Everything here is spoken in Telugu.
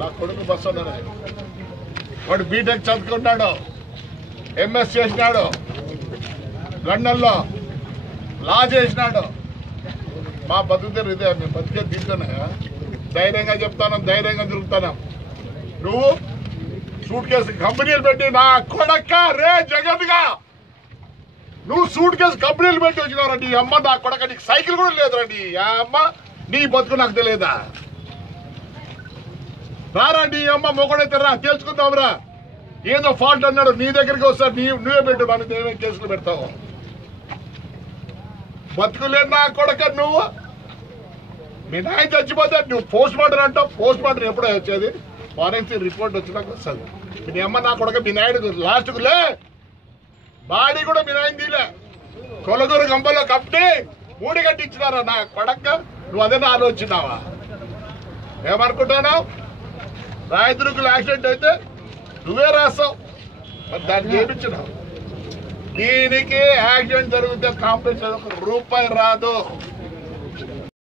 నా కొడుకు బస్సు ఉన్నది. వాడు బీటెక్ చదువుకున్నాడు, ఎంఎస్ చేసినాడు, లండన్లో లా చేసినాడు. మా బతుకుతారు ఇదే, మేము బతికే దీంతోనే. ధైర్యంగా చెప్తాను, ధైర్యంగా తిరుగుతాను. నువ్వు సూట్ కేసు కంపెనీలు పెట్టి నా కొడక్క రే జగత్గా నువ్వు సూట్ కేసు కంపెనీలు పెట్టి వచ్చినావురండి. ఈ అమ్మ నా కొడక నీకు సైకిల్ కూడా లేదురండి. ఆ అమ్మ నీ బతుకు నాకు తెలియదా? రారండి ఈ అమ్మ మొగడైతే రా తెలుసుకుందాంరా. ఏదో ఫాల్ట్ అన్నాడు నీ దగ్గరికి వస్తారు, నువ్వే పెట్టు, నన్ను ఏమేమి కేసులు పెడతావు? బతుకులేదు నా కొడక. నువ్వు మీ నాయన చచ్చిపోతే నువ్వు పోస్ట్ మార్టం అంటావు. పోస్ట్ మార్టం ఎప్పుడో వచ్చేది? ఫారెన్సిక్ రిపోర్ట్ వచ్చినాక వస్తుంది. మీ అమ్మ నా కొడక మీ నాయుడు లాస్ట్కు లే బాడీ కూడా మీ నాయన తీలే. కొలగూరు గంపలో కప్పి మూడి కట్టించినారా నా కొడక. నువ్వు అదే ఆలోచించినావా? ఏమనుకుంటున్నావు? రాయదుర్గులు యాక్సిడెంట్ అయితే నువ్వే రాస్తావు, మరి దాన్ని చేయించినావు. దీనికి యాక్సిడెంట్ జరిగితే కాంపెన్సేషన్ ₹1 రాదు.